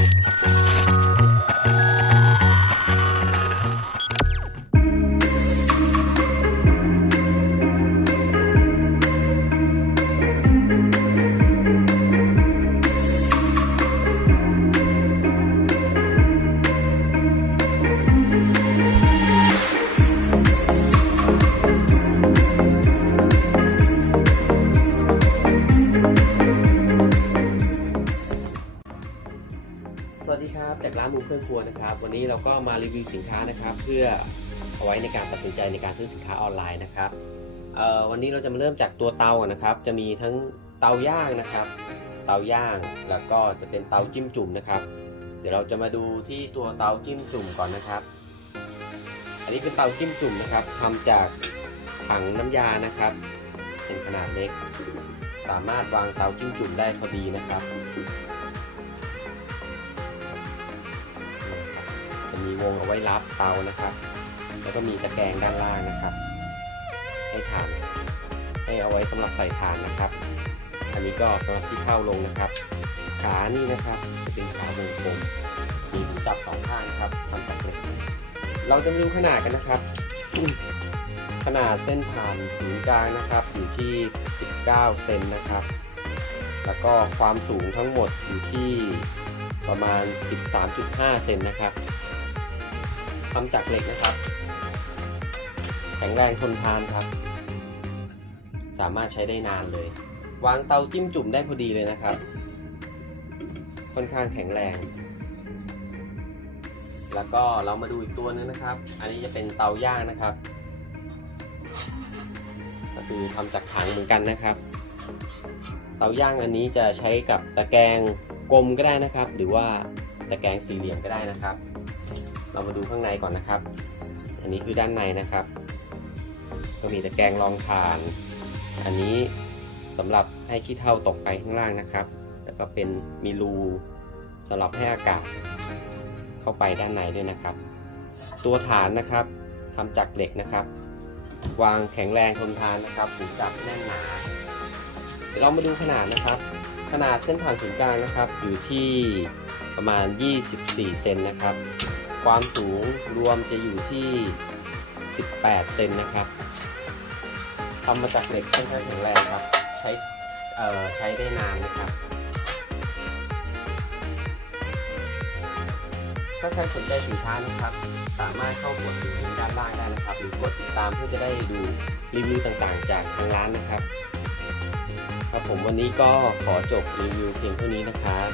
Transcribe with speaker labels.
Speaker 1: フフフフ。 วัสดีครับจากร้านมูเครื่องครัวนะครับ วันนี้เราก็มารีวิวสินค้านะครับ เพื่อเอาไว้ในการตัดสินใจในการซื้อสินค้าออนไลน์นะครับวันนี้เราจะมาเริ่มจากตัวเตานะครับ จะมีทั้งเตาย่างนะครับ เตาย่างแล้วก็จะเป็นเตาจิ้มจุ่มนะครับ เดี๋ยวเราจะมาดูที่ตัวเตาจิ้มจุ่มก่อนนะครับ อันนี้เป็นเตาจิ้มจุ่มนะครับทำจากถังน้ำยานะครับ เป็นขนาดเล็ก สามารถวางเตาจิ้มจุ่มได้พอดีนะครับ มีวงเอาไว้รับเตานะครับ แล้วก็มีตะแกรงด้านล่างนะครับ ให้ถ่าน ให้เอาไว้สำหรับใส่ถ่านนะครับ อันนี้ก็สำหรับที่เข้าลงนะครับ ขานี่นะครับจะเป็นขาวงกลมมีหูจับสองข้างครับทำจากเหล็กเราจะมาดูขนาดกันนะครับ ขนาดเส้นผ่านศูนย์กลางนะครับ อยู่ที่ 19 เซนนะครับ แล้วก็ความสูงทั้งหมดอยู่ที่ประมาณ 13.5 เซนนะครับ ทำจากเหล็กนะครับ แข็งแรงทนทานครับ สามารถใช้ได้นานเลย วางเตาจิ้มจุ่มได้พอดีเลยนะครับ ค่อนข้างแข็งแรง แล้วก็เรามาดูอีกตัวนึงนะครับ อันนี้จะเป็นเตาย่างนะครับ ก็คือทำจากถังเหมือนกันนะครับ เตาย่างอันนี้จะใช้กับตะแกรงกลมก็ได้นะครับ หรือว่าตะแกรงสี่เหลี่ยมก็ได้นะครับ เรามาดูข้างในก่อนนะครับ อันนี้คือด้านในนะครับ ก็มีตะแกรงรองถ่าน อันนี้สำหรับให้ขี้เถ้าตกไปข้างล่างนะครับ แล้วก็เป็นมีรูสำหรับให้อากาศเข้าไปด้านในด้วยนะครับ ตัวฐานนะครับทำจากเหล็กนะครับ วางแข็งแรงทนทานนะครับหูจับแน่นหนาเดี๋ยวเรามาดูขนาดนะครับ ขนาดเส้นผ่านศูนย์กลางนะครับ อยู่ที่ประมาณ 24 เซนนะครับ ความสูงรวมจะอยู่ที่ 18 เซนนะครับทำมาจากเหล็กค่อนข้างแข็งแรงครับ ใช้เอ่อใช้ได้นานนะครับ ถ้าใครสนใจสินค้านะครับ สามารถเข้ากดลิงก์ด้านล่างได้นะครับ หรือกดติดตามเพื่อจะได้ดูรีวิวต่างๆ จากทางร้านนะครับ ครับผมวันนี้ก็ขอจบรีวิวเพียงเท่านี้นะครับ